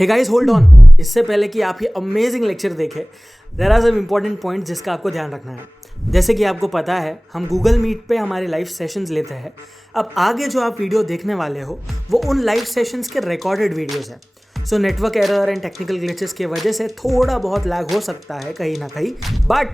Hey guys hold on, इससे पहले कि आप ये अमेजिंग लेक्चर देखें, there are some important points जिसका आपको ध्यान रखना है। जैसे कि आपको पता है, हम गूगल मीट पे हमारे लाइव सेशंस लेते हैं। अब आगे जो आप वीडियो देखने वाले हो वो उन लाइव सेशंस के रिकॉर्डेड वीडियोस हैं। So network error and technical glitches की वजह से थोड़ा बहुत लैग हो सकता है कहीं ना कहीं, बट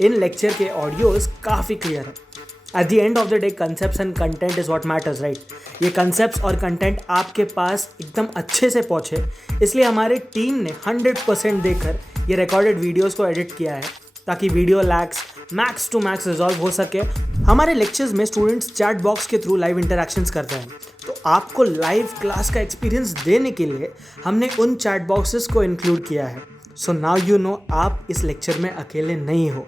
इन लेक्चर के ऑडियोज काफ़ी क्लियर है। At the end of the day concepts and content is what matters, right. ये कंसेप्ट्स और कंटेंट आपके पास एकदम अच्छे से पहुँचे, इसलिए हमारे टीम ने 100% देकर ये रिकॉर्डेड वीडियोस को एडिट किया है ताकि video lags max to max resolve हो सके। हमारे लेक्चर्स में स्टूडेंट्स चैट बॉक्स के थ्रू लाइव इंटरेक्शंस करते हैं, तो आपको लाइव क्लास का एक्सपीरियंस देने के लिए हमने उन चैट बॉक्सेस को इंक्लूड किया है। सो नाउ यू नो, आप इस लेक्चर में अकेले नहीं हो।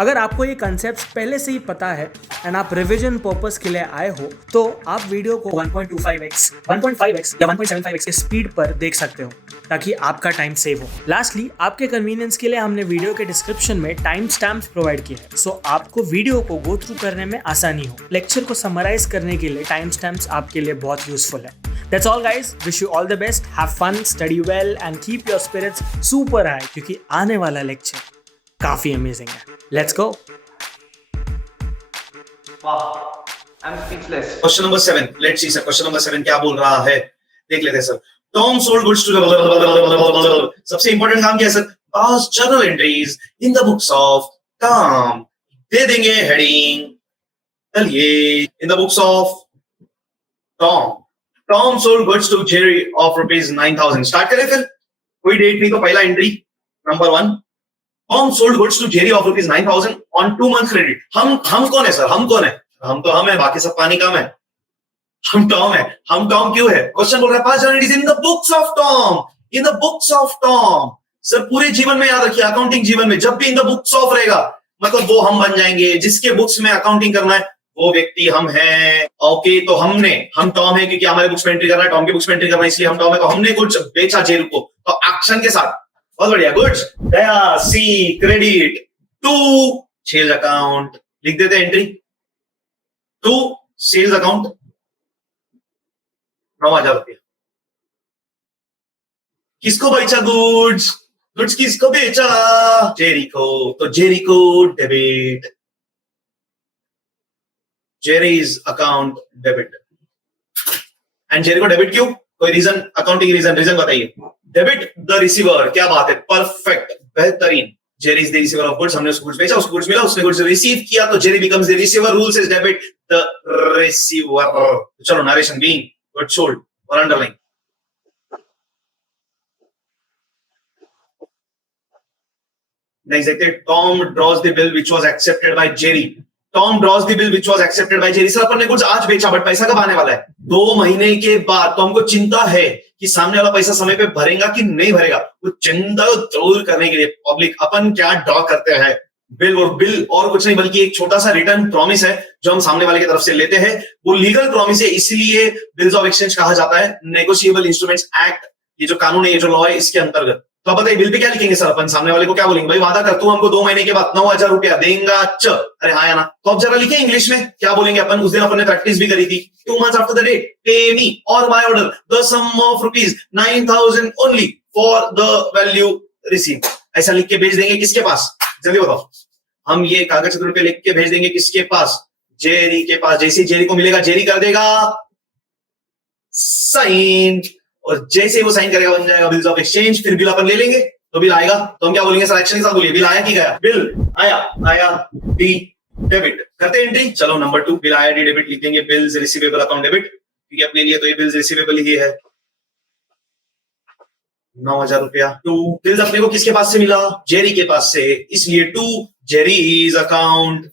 अगर आपको ये कंसेप्ट पहले से ही पता है एंड आप रिवीजन पर्पस के लिए आए हो, तो आप वीडियो को 1.25x, 1.5x या 1.75x के स्पीड पर देख सकते हो ताकि आपका टाइम सेव हो। लास्टली, आपके कन्वीनियंस के लिए हमने वीडियो के डिस्क्रिप्शन में टाइम स्टैम्प्स प्रोवाइड किए हैं, सो आपको वीडियो को गो थ्रू करने में आसानी हो। लेक्चर को समराइज करने के लिए टाइम स्टैम्प्स आपके लिए बहुत यूजफुल है। That's all guys, wish you all the best, have fun, study well and keep your spirits super high क्योंकि आने वाला लेक्चर काफी अमेजिंग है। Let's go. Wow, I'm speechless. Question number 7. Let's see sir. Question number 7 क्या बोल रहा है? देख लेते हैं sir. Tom sold goods to सबसे इंपॉर्टेंट काम क्या है sir? Pass journal entries in the books of Tom. दे देंगे हेडिंग. चलिए, in the books of Tom. Tom sold goods to Jerry of rupees 9,000. Start करें फिर. कोई डेट नहीं तो पहला entry. Number 1. Tom sold goods to Jerry of rupees 9,000 on 2 month credit. हम कौन है सर? हम कौन है? हम है, बाकी सब पानी कम है. हम टॉम है. हम टॉम क्यों है? क्वेश्चन बोल रहा है पास journal in the books of Tom. In the books of Tom. Sir पूरे जीवन में याद रखिए, अकाउंटिंग जीवन में जब भी इन द बुक्स ऑफ रहेगा मतलब वो हम बन जाएंगे. जिसके बुक्स में अकाउंटिंग करना है वो व्यक्ति हम हैं. ओके, तो हम टॉम है क्योंकि हमारे बुक्स में एंट्री करना है, टॉम के बुक्स में एंट्री करना है, इसलिए हम टॉम है. तो हमने कुछ बेचा जेरू को, तो एक्शन के साथ. बहुत बढ़िया, गुड्स. दया सी क्रेडिट टू सेल्स अकाउंट. लिख देते हैं एंट्री टू सेल्स अकाउंट 9,000 रुपया. किसको बेचा गुड्स? गुड्स किसको बेचा? जेरी को. तो जेरी को debit. Jerry's account debit. And Jerry को डेबिट क्यों? कोई रीजन? अकाउंटिंग रीजन बताइए. Debit the receiver. क्या बात है, परफेक्ट, बेहतरीन. Jerry is the receiver of goods. हमने उसको गुड्स बेचा, उसको गुड्स मिला, उसने गुड्स रिसीव किया, तो Jerry becomes the receiver. Rule says debit the receiver. चलो, नरेशन बीइंग गुड सोल्ड और अंडरलाइन. नेक्स्ट देखते हैं. Tom draws the bill which was accepted by Jerry. Tom draws the bill which was accepted by Jerry. Sir अपन ने कुछ आज बेचा but पैसा कब आने वाला है? 2 महीने के बाद. तो हमको चिंता है कि सामने वाला पैसा समय पे भरेगा कि नहीं भरेगा. वो चिंता दूर करने के लिए पब्लिक अपन क्या ड्रॉ करते हैं? बिल और कुछ नहीं बल्कि एक छोटा सा रिटर्न प्रॉमिस है जो हम सामने वाले की तरफ से लेते हैं. वो लीगल प्रॉमिस है, इसलिए बिल्स ऑफ एक्सचेंज कहा जाता है. नेगोशिएबल इंस्ट्रूमेंट्स एक्ट, ये जो कानून है, ये जो लॉ है, इसके अंतर्गत. तो अब बताइए बिल पे क्या लिखेंगे सर? अपन सामने वाले को क्या बोलेंगे? भाई वादा कर, तू हमको 2 महीने के बाद 9,000 रुपया देगा. अरे हाँ या ना? तो अब जरा लिखे इंग्लिश में क्या बोलेंगे अपन. उस दिन अपन ने प्रैक्टिस भी करी थी. 2 months after the date, pay me or my order the sum of rupees 9,000 only for the value received. ऐसा लिख के भेज देंगे किसके पास? जल्दी बताओ. हम ये कागज पे लिख के भेज देंगे किसके पास? जेरी के पास. जैसे जेरी को मिलेगा, जेरी कर देगा साइन, और जैसे वो साइन करेगा बन जाएगा बिल्स ऑफ एक्सचेंज. फिर बिल अपन ले लेंगे, तो बिल आएगा तो हम क्या बोलेंगे सर? एक्शन के साथ बोलिए. बिल आया कि गया? बिल आया डी डेबिट. करते एंट्री. चलो नंबर 2, बिल आया डी डेबिट लिख देंगे. बिल्स रिसीवेबल अकाउंट डेबिट, क्योंकि अपने लिए तो ये बिल्स रिसीवेबल ही है. 9,000 रुपया. 2 बिल्स अपने को किसके पास से मिला? जेरी के पास से, इसलिए 2 जेरीज अकाउंट.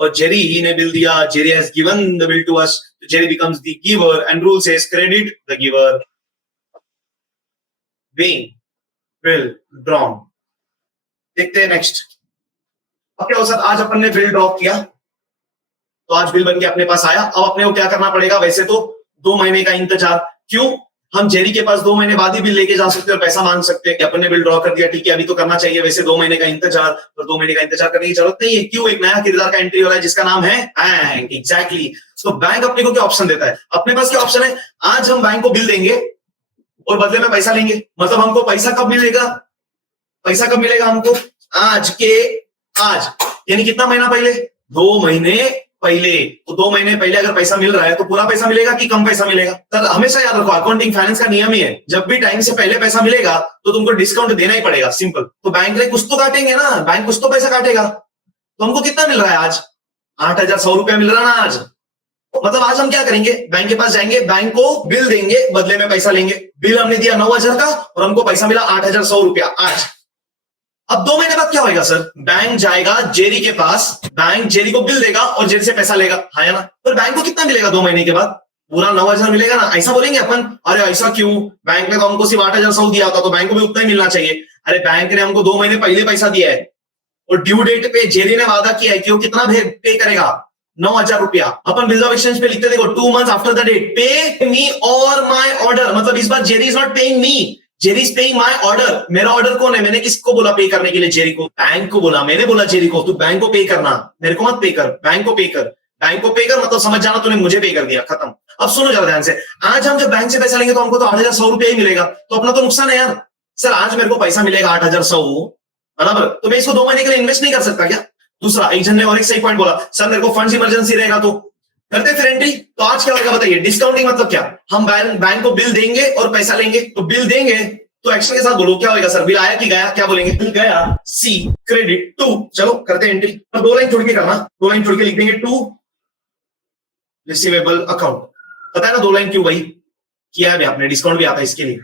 और जेरी ही ने बिल दिया. Jerry has given the bill to us. Jerry becomes the giver and rule says credit the giver. Being bill drawn. देखते हैं नेक्स्ट. अब क्या हो सर? आज अपन ने बिल ड्रॉ किया, तो आज बिल बन के अपने पास आया. अब अपने को क्या करना पड़ेगा? वैसे तो 2 महीने का इंतजार. क्यों? हम जेरी के पास 2 महीने बाद ही बिल लेके जा सकते हैं और पैसा मांग सकते हैं. अपन ने बिल ड्रॉ कर दिया, ठीक है, अभी तो करना चाहिए. वैसे 2 महीने का इंतजार, और 2 महीने का इंतजार करने की जरूरत नहीं है. क्यों? एक नया किरदार का एंट्री हो रहा है जिसका नाम है बैंक. एग्जैक्टली. तो बैंक अपने को क्या ऑप्शन देता है? अपने पास क्या ऑप्शन है? आज हम बैंक को बिल देंगे और बदले में पैसा लेंगे। मतलब हमको पैसा कब मिलेगा? पैसा कब मिलेगा हमको? आज यानी कितना महीना पहले? 2 महीने पहले। तो 2 महीने पहले अगर पैसा मिल रहा है तो पूरा पैसा मिलेगा कि कम पैसा मिलेगा? सर हमेशा याद रखो, अकाउंटिंग फाइनेंस का नियम ही है, जब भी टाइम से पहले पैसा मिलेगा तो तुमको डिस्काउंट देना ही पड़ेगा, सिंपल। तो बैंक ने कुछ तो काटेंगे ना, बैंक कुछ तो पैसा काटेगा। तो हमको कितना मिल रहा है आज? 8,100 रुपया मिल रहा है ना आज। मतलब आज हम क्या करेंगे? बैंक के पास जाएंगे, बैंक को बिल देंगे, बदले में पैसा लेंगे। बिल हमने दिया 9,000 का और हमको पैसा मिला 8,100 रुपया आज। अब 2 महीने बाद क्या होगा सर? बैंक जाएगा जेरी के पास, बैंक जेरी को बिल देगा और जेरी से पैसा लेगा, हाँ या ना? पर बैंक को कितना मिलेगा 2 महीने के बाद? पूरा 9,000 मिलेगा ना? ऐसा बोलेंगे अपन, अरे ऐसा क्यों, बैंक ने तो हमको सिर्फ 8,100 दिया था, तो बैंक को भी उतना ही मिलना चाहिए। अरे बैंक ने हमको 2 महीने पहले पैसा दिया है और ड्यू डेट पे जेरी ने वादा किया है कि वो कितना पे करेगा? 9,000 रुपया। अपन बिल ऑफ एक्सचेंज पे लिखते, देखो 2 months after the date pay me और माई ऑर्डर। मतलब इस बार Jerry is not paying me, Jerry is paying my order. मेरा ऑर्डर कौन है? मैंने किसको बोला पे करने के लिए? जेरी को। बैंक को बोला, मैंने बोला जेरी को तू बैंक को पे करना, मेरे को मत पे कर, बैंक को पे कर। बैंक को पे कर मतलब समझ जाना तूने मुझे पे कर दिया, खत्म। अब सुनो जरा ध्यान से, आज हम जब बैंक से पैसा लेंगे तो हमको तो 8,100 रुपया ही मिलेगा, तो अपना तो नुकसान है यार। सर आज मेरे को पैसा मिलेगा 8,100 बराबर, तो मैं इसको 2 महीने के लिए इन्वेस्ट नहीं कर सकता क्या? दूसरा, एक जन ने और एक सही पॉइंट बोला, सर मेरे को फंड्स इमरजेंसी रहेगा तो करते फिर एंट्री। तो आज क्या होगा बताइए? डिस्काउंटिंग मतलब क्या? हम बैंक को बिल देंगे और पैसा लेंगे। तो बिल देंगे तो एक्शन के साथ बोलो क्या होगा सर? बिल आया कि गया? क्या बोलेंगे? बिल गया, सी क्रेडिट टू। चलो करते एंट्री। अब 2 लाइन छोड़ के करना, 2 लाइन छोड़ के लिख देंगे टू रिसीवेबल अकाउंट। पता है ना 2 लाइन क्यों भाई? किया है आपने, डिस्काउंट भी आता है इसके लिए।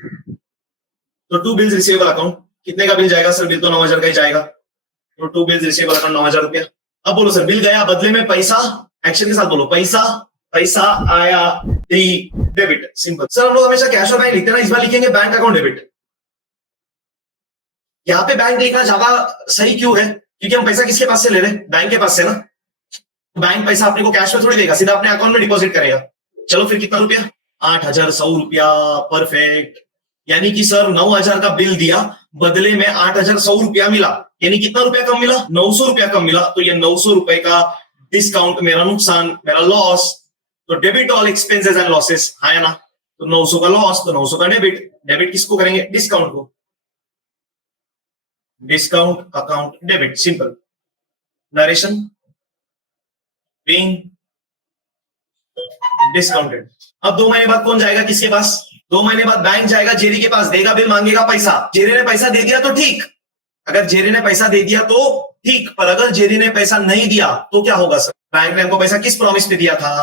तो टू बिल्स रिसीवेबल अकाउंट, कितने का बिल जाएगा सर? बिल तो 9,000 का ही जाएगा, तो टू बिल्स रिसीवेबल अकाउंट 9,000 रुपया। अब बोलो सर बिल गया, बदले में पैसा, एक्शन के साथ बोलो पैसा आया, डेबिट, सिंपल। सर हम लोग हमेशा कैश और बैंक लिखते हैं ना, इस बार लिखेंगे बैंक अकाउंट डेबिट। यहाँ पे बैंक लिखना ज्यादा सही क्यों है? क्योंकि हम पैसा किसके पास से ले रहे हैं? बैंक के पास से ना। बैंक पैसा अपने को कैश में थोड़ी देगा, सीधा अपने अकाउंट में डिपॉजिट करेगा। चलो फिर कितना रुपया? 8,100 रुपया, परफेक्ट। यानी कि सर 9,000 का बिल दिया, बदले में 8,100 रुपया मिला, यानी कितना रुपया कम मिला? 900 रुपया कम मिला। तो ये 900 रुपए का डिस्काउंट मेरा नुकसान, मेरा लॉस। तो debit all expenses and losses, हाँ या ना? तो 900 का लॉस, तो 900 का डेबिट। डेबिट किसको करेंगे? डिस्काउंट को। Discount account debit, simple. Narration being discounted. अब 2 महीने बाद कौन जाएगा किसके पास? 2 महीने बाद बैंक जाएगा जेरी के पास, देगा बिल, मांगेगा पैसा। जेरी ने पैसा दे दिया तो ठीक, अगर जेरी ने पैसा दे दिया तो ठीक, पर अगर जेरी ने पैसा नहीं दिया तो क्या होगा सर? बैंक ने हमको पैसा किस प्रॉमिस पे दिया था?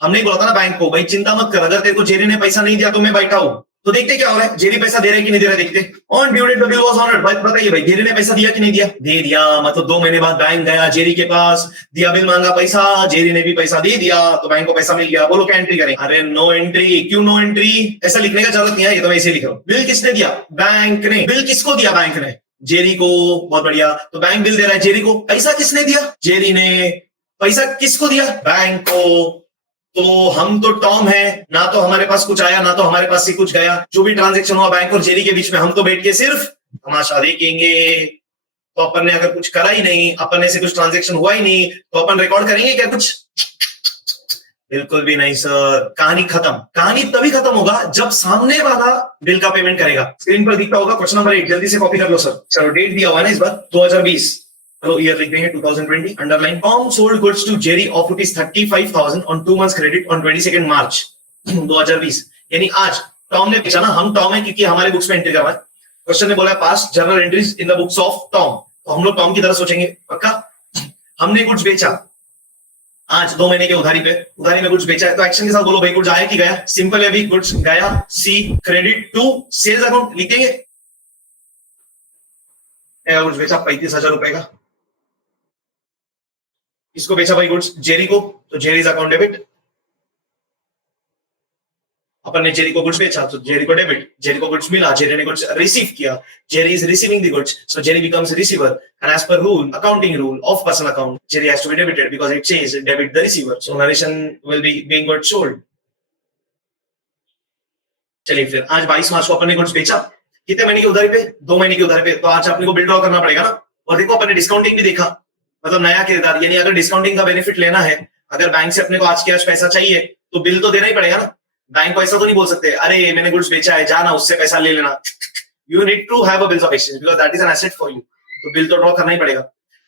हमने बोला था ना बैंक को, भाई चिंता मत कर, अगर तेरे को जेरी ने पैसा नहीं दिया तो मैं बैठा हूं। तो देखते क्या हो रहा है, जेरी पैसा दे रहा है कि नहीं दे रहा है, देखते। On due date the bill was honoured. बताइए भाई जेरी ने पैसा दिया कि नहीं दिया? दे दिया। मतलब 2 महीने बाद बैंक गया जेरी के पास, दिया बिल, मांगा पैसा, जेरी ने भी पैसा दे दिया, तो बैंक को पैसा मिल गया। बोलो क्या एंट्री करें? अरे नो एंट्री। क्यों नो एंट्री? ऐसा लिखने का जरूरत नहीं है, ये तो मैं इसे लिख रहा हूं। बिल किसने दिया? बैंक ने। बिल किसको दिया? बैंक ने। जेरी को। बहुत बढ़िया। तो बैंक बिल दे रहा है जेरी को, पैसा किसने दिया? जेरी ने। पैसा किसको दिया? बैंक को। तो हम तो टॉम है ना, तो हमारे पास कुछ आया ना तो हमारे पास से कुछ गया। जो भी ट्रांजैक्शन हुआ बैंक और जेरी के बीच में, हम तो बैठ के सिर्फ तमाशा देखेंगे। तो अपन ने अगर कुछ करा ही नहीं, अपन ने से कुछ ट्रांजैक्शन हुआ ही नहीं, तो अपन रिकॉर्ड करेंगे क्या कुछ? बिल्कुल भी नहीं सर। कहानी खत्म। कहानी तभी खत्म होगा जब सामने वाला बिल का पेमेंट करेगा। स्क्रीन पर दिखता होगा क्वेश्चन नंबर 8, जल्दी से कॉपी कर लो सर। चलो डेट दिया हुआ है ना इस बार 2020। चलो ईयर लिख देंगे 2020, underline. Tom sold goods to Jerry of ₹35,000 on 2 months credit on 22nd March 2020। यानी आज टॉम ने बेचा ना, हम टॉम है क्योंकि हमारे बुक्स में एंट्री करवा है। क्वेश्चन ने बोला है past journal entries in the books of Tom, तो हम लोग टॉम की तरह सोचेंगे, पक्का। हमने गुड्स बेचा आज 2 महीने के उधारी में गुड्स बेचा है, तो एक्शन के साथ बोलो भाई गुड्स आया कि गया? सिंपल है, अभी गुड्स गया, see credit to sales account लिखेंगे। गुड्स बेचा 35,000 रुपए का, इसको बेचा भाई गुड्स जेरी को, तो जेरीज अकाउंट डेबिट। अपन ने जेरी को गुड्स बेचा तो जेरी को डेबिट, जेरी को गुड्स मिला, जेरी ने गुड्स रिसीव किया, Jerry is receiving the goods, so Jerry becomes a receiver, and as per rule, accounting rule of personal account, Jerry has to be debited because it says debit the receiver, so narration will be being goods sold। चलिए फिर आज 22 मार्च को अपन ने goods बेचा, कितने महीने की उधारी पे? 2 महीने की उधारी पे। तो आज अपने को बिल ड्रॉ करना पड़ेगा ना। और देखो अपन ने डिस्काउंटिंग भी देखा, मतलब नया किरदार, यानी अगर डिस्काउंटिंग का बेनिफिट लेना है, अगर बैंक से अपने को आज के आज पैसा चाहिए तो बिल तो देना ही पड़ेगा ना। बैंक को ऐसा तो नहीं बोल सकते अरे मैंने गुड्स बेचा है जाना उससे पैसा ले लेना. You need to have a bills of exchange because that is an asset for you. तो बिल तो ड्रॉ करना ही पड़ेगा.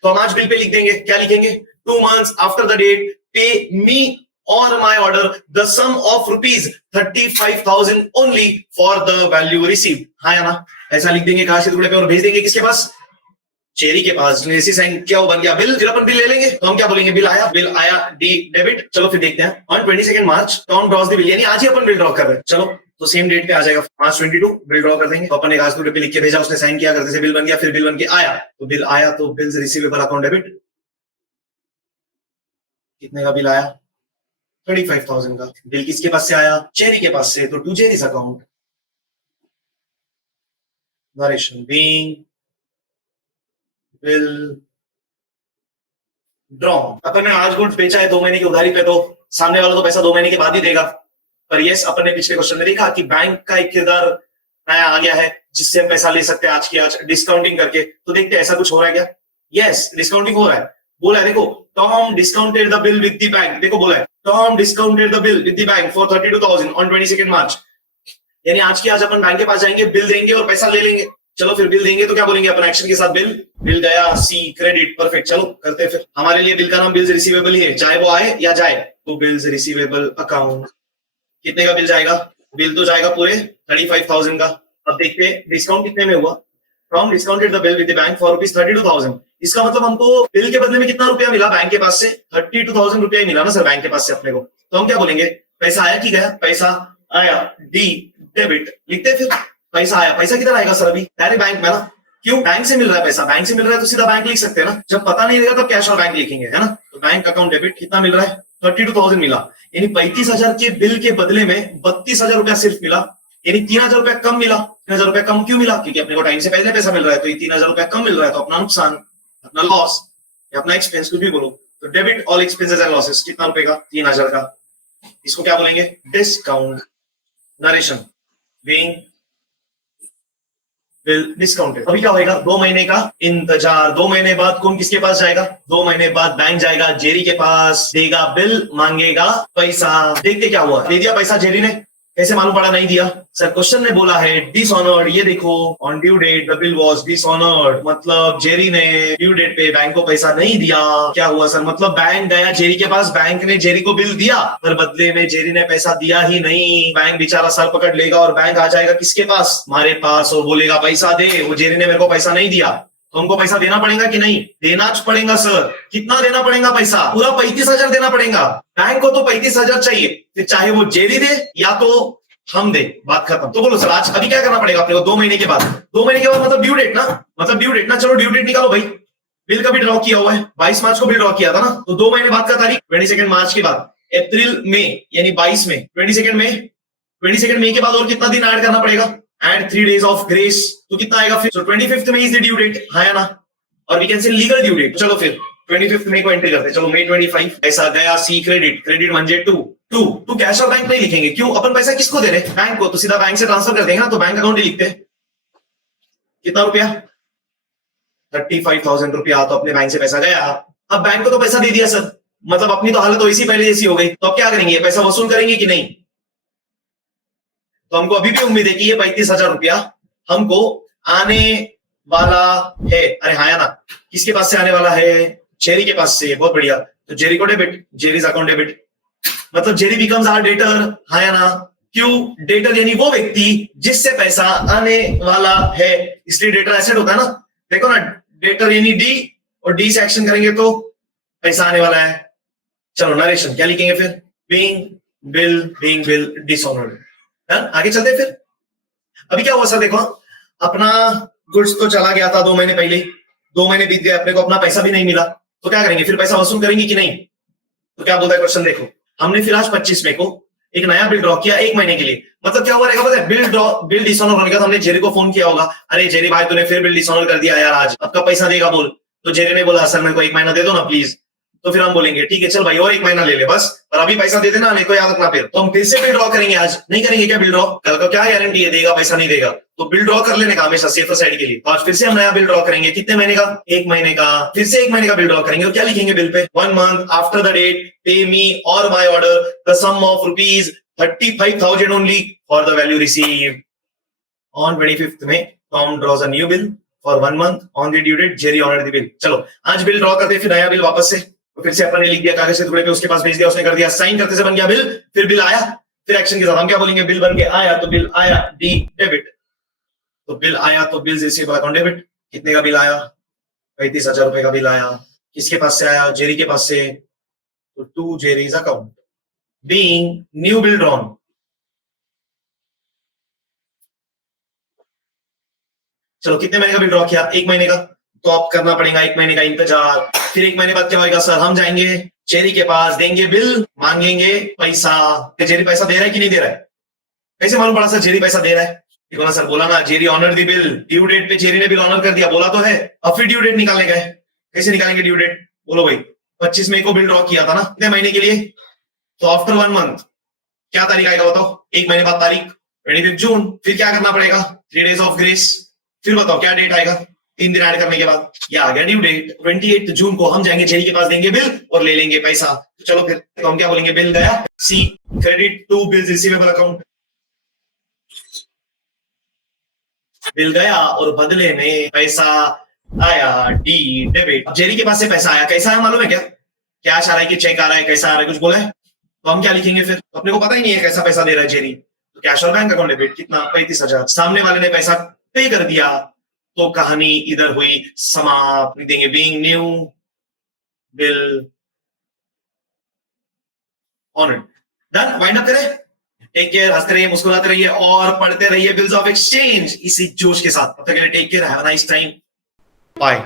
तो हम आज बिल पे लिख देंगे. क्या लिखेंगे? 2 months after the date pay me or my order the sum of rupees 35,000 only for the value received. हाँ या ना? ऐसा लिख देंगे काश के टुकड़े पे और भेज देंगे किसके पास? चेरी के पास. जैसे साइन क्या बन गया बिल. फिर अपन बिल ले लेंगे तो हम क्या बोलेंगे? बिल आया डी डेबिट. चलो फिर देखते हैं. On 22 March Tom draws the bill, यानी आज ही अपन बिल ड्रॉ कर रहे हैं. चलो तो सेम डेट पे आ जाएगा मार्च 22 बिल ड्रॉ कर देंगे. तो अपन ने आज पे लिख के भेजा, उसने साइन किया, करते से बिल बन गया. फिर बिल बन के आया तो बिल आया तो बिल्स रिसीवेबल अकाउंट डेबिट. कितने का बिल आया? 35,000 का. बिल किसके पास से आया? चेरी के पास से. तो to Cherry's account. Narration being bill draw. अपन ने आज गुड्स बेचा है 2 महीने की उधारी पे, तो सामने वाला तो पैसा 2 महीने के बाद ही देगा. पर यस, अपन ने पिछले क्वेश्चन में देखा कि बैंक का एक किरदार नया आ गया है जिससे हम पैसा ले सकते हैं आज की आज डिस्काउंटिंग करके. तो देखते हैं ऐसा कुछ हो रहा है क्या. यस, डिस्काउंटिंग हो रहा है. बोला है देखो, Tom discounted the bill with the bank. देखो बोला है Tom discounted the bill with the bank for 32,000 on 22 मार्च. यानी आज की आज अपन बैंक के पास जाएंगे, बिल देंगे और पैसा ले लेंगे. चलो फिर बिल देंगे तो क्या बोलेंगे अपन एक्शन के साथ? बिल गया, सी क्रेडिट. परफेक्ट. चलो करते हैं फिर. हमारे लिए बिल का नाम बिल्स रिसीवेबल ही है, चाहे वो आए या जाए. तो बिल्स रिसीवेबल अकाउंट. कितने का बिल जाएगा? बिल तो जाएगा पूरे 35,000 का. अब देखते हैं डिस्काउंट कितने में हुआ. From discounted the bill with the bank for rupees 32,000. इसका मतलब हमको बिल के बदले में कितना रुपया मिला बैंक के पास से? 32,000 रुपया ही मिला ना सर बैंक के पास से अपने को. तो हम क्या बोलेंगे? पैसा आया कि गया? पैसा आया, डी डेबिट. लिखते फिर पैसा आया. पैसा किधर आएगा सर? अभी डायरेक्ट बैंक में ना. क्यों? बैंक से मिल रहा है पैसा. बैंक से मिल रहा है तो सीधा बैंक लिख सकते हैं ना. जब पता नहीं रहेगा तब कैश और बैंक लिखेंगे, है ना. तो बैंक अकाउंट डेबिट. कितना मिल रहा है? 32,000 मिला. यानी 35,000 के बिल के बदले में 32,000 रुपया सिर्फ मिला. यानी 3,000 रुपया कम मिला. 3,000 रुपया कम क्यों मिला? क्योंकि अपने को टाइम से पहले पैसा मिल रहा है. तो 3,000 रुपया कम मिल रहा है तो अपना नुकसान, अपना लॉस या अपना एक्सपेंस, कुछ भी बोलो. तो debit all expenses and losses. कितना रुपए का? 3,000 का. इसको क्या बोलेंगे? Discount. Narration being bill discounted. अभी क्या होगा? 2 महीने का इंतजार. 2 महीने बाद कौन किसके पास जाएगा? 2 महीने बाद बैंक जाएगा जेरी के पास, देगा बिल, मांगेगा पैसा. देखते क्या हुआ. दे दिया पैसा जेरी ने. कैसे मालूम पड़ा नहीं दिया? सर क्वेश्चन में बोला है डिसऑनर्ड. ये देखो on due date the bill was dishonoured. मतलब जेरी ने ड्यू डेट पे बैंक को पैसा नहीं दिया. क्या हुआ सर? मतलब बैंक गया जेरी के पास, बैंक ने जेरी को बिल दिया पर बदले में जेरी ने पैसा दिया ही नहीं. बैंक बेचारा सर पकड़ लेगा और बैंक आ जाएगा किसके पास? हमारे पास, और बोलेगा पैसा दे. वो जेरी ने मेरे को पैसा नहीं दिया. तो हमको पैसा देना पड़ेगा कि नहीं? देना पड़ेगा सर. कितना देना पड़ेगा पैसा? पूरा 35,000 देना पड़ेगा. बैंक को तो 35,000 चाहिए, फिर चाहे वो जेरी दे या तो हम दे. बात खत्म. तो बोलो सर आज अभी क्या करना पड़ेगा अपने को? 2 महीने के बाद. 2 महीने के बाद मतलब ड्यू डेट ना. मतलब ड्यू डेट ना. चलो ड्यू डेट निकालो भाई. बिल का भी ड्रॉ किया हुआ है. 22 मार्च को बिल ड्रॉ किया था ना. तो 2 महीने बाद का तारीख 22 मार्च के बाद अप्रैल में, यानी 22 में. 22 मई के बाद और कितना दिन ऐड करना पड़ेगा? And 3 days of grace. तो कितना आएगा फिर? 25 May is the due date. हाँ या ना? और we can say legal due date. चलो फिर 25 मई को एंट्री करते हैं. चलो May 25 पैसा गया, सी क्रेडिट. क्रेडिट म्हणजे टू कैश और बैंक नहीं लिखेंगे. क्यों? अपन पैसा किसको दे रहे? बैंक को. तो सीधा बैंक से ट्रांसफर कर देंगे ना. तो बैंक अकाउंट ही लिखते हैं. कितना रुपया? 35,000 रुपया. तो अपने बैंक से पैसा गया. अब बैंक को तो पैसा दे दिया सर, मतलब अपनी तो हालत वैसी पहले जैसी हो गई. तो अब क्या करेंगे? पैसा वसूल करेंगे कि नहीं? तो हमको अभी भी उम्मीद है कि ये 35,000 रुपया हमको आने वाला है. अरे हाँ या ना? किसके पास से आने वाला है? जेरी के पास से. बहुत बढ़िया. तो जेरी को डेबिट, जेरीज अकाउंट डेबिट. मतलब जेरी बिकम्स आवर डेटर. हाँ या ना? क्यों? डेटर यानी वो व्यक्ति जिससे पैसा आने वाला है, इसलिए डेटर एसेट होता है ना. देखो ना, डेटर यानी डी, और डी से एक्शन करेंगे तो पैसा आने वाला है. चलो नरेशन क्या लिखेंगे फिर? Being bill dishonoured. आगे चलते फिर. अभी क्या हुआ सर? देखो अपना गुड्स तो चला गया था 2 महीने पहले. 2 महीने बीत गए, अपने को अपना पैसा भी नहीं मिला. तो क्या करेंगे? फिर पैसा वसूल करेंगे कि नहीं? तो क्या बोलता है क्वेश्चन देखो. हमने फिर आज 25 मई को एक नया बिल ड्रॉ किया 1 महीने के लिए. मतलब क्या हुआ रहेगा पता है? बिल डिसऑनर होने का. हमने जेरी को फोन किया होगा, अरे जेरी भाई तूने फिर बिल डिसऑनर कर दिया यार, आज आपका पैसा देगा बोल. तो जेरी ने बोला सर मेरे को 1 महीना दे दो ना प्लीज. तो फिर हम बोलेंगे ठीक है चल भाई और 1 महीना ले ले बस, पर अभी पैसा दे देना, नहीं तो याद रखना. फिर तो हम फिर से बिल ड्रॉ करेंगे. आज नहीं करेंगे क्या बिल ड्रॉ? कल को क्या गारंटी है देगा पैसा नहीं देगा? तो बिल ड्रॉ कर लेने का हमेशा सेफर साइड के लिए. आज फिर से हम नया बिल ड्रॉ करेंगे. कितने महीने का? 1 महीने का. फिर से 1 महीने का बिल ड्रॉ करेंगे. और क्या लिखेंगे bill pay? 1 month after the date pay me or my order the sum of rupees 35,000 only for the value received. On 25th May, Tom draws a new bill for 1 month. On the due date, Jerry honored the bill. चलो आज bill draw करते, फिर नया bill वापस से, तो फिर से अपन ने लिख दिया कागज के टुकड़े पे, उसके पास भेज दिया, उसने कर दिया, साइन करते से बन गया बिल। फिर बिल आया, फिर एक्शन के साथ हम क्या बोलेंगे, बिल बन के आया तो बिल आया, डी डेबिट। तो बिल आया तो बिल्स रिसीव्ड अकाउंट डेबिट। कितने का बिल आया, 35,000 रुपए का बिल आया। किसके पास से आया, जेरी के पास से। तो to Jerry's account being new bill drawn. चलो कितने महीने का बिल ड्रॉ किया, 1 महीने का, तो अब करना पड़ेगा 1 महीने का इंतजार। फिर 1 महीने बाद क्या होगा सर, हम जाएंगे जेरी के पास, देंगे बिल, मांगेंगे पैसा। जेरी पैसा दे रहा है कि नहीं दे रहा है, कैसे मालूम पड़ा सर जेरी पैसा दे रहा है? देखो ना सर, बोला ना जेरी ऑनर दी बिल, ड्यू डेट पे जेरी ने बिल ऑनर कर दिया, बोला तो है। अब फिर ड्यू डेट निकालने गए, कैसे निकालेंगे ड्यू डेट, बोलो भाई। 25 मई को बिल ड्रॉ किया था ना, कितने महीने के लिए, तो आफ्टर 1 मंथ क्या तारीख आएगा बताओ, 1 महीने बाद तारीख 25 जून। फिर क्या करना पड़ेगा, 3 days ऑफ ग्रेस। फिर बताओ क्या डेट आएगा, 3 दिन ऐड करने के बाद, ये आ गया ड्यू डेट। 28 जून को हम जाएंगे जेरी के पास, देंगे बिल और ले लेंगे पैसा। तो चलो फिर तो हम क्या बोलेंगे, बिल गया, see credit to bills receivable account. Bill गया और बदले में पैसा आया, डी डेबिट। अब जेरी के पास से पैसा आया, कैसा है मालूम है क्या, कैश आ रहा है कि चेक आ रहा है, कैसा आ रहा है, कुछ बोला है? तो हम क्या लिखेंगे फिर, अपने को पता ही नहीं है कैसा पैसा दे रहा है जेरी। तो कैश और बैंक अकाउंट डेबिट, कितना, 35,000। सामने वाले ने पैसा पे कर दिया, तो कहानी इधर हुई समाप्त। देंगे being new bill honoured. Done, wind up करें। टेक केयर, हंसते रहिए, मुस्कुराते रहिए और पढ़ते रहिए बिल्स ऑफ एक्सचेंज इसी जोश के साथ। तब तक के लिए take care, have a nice time, bye.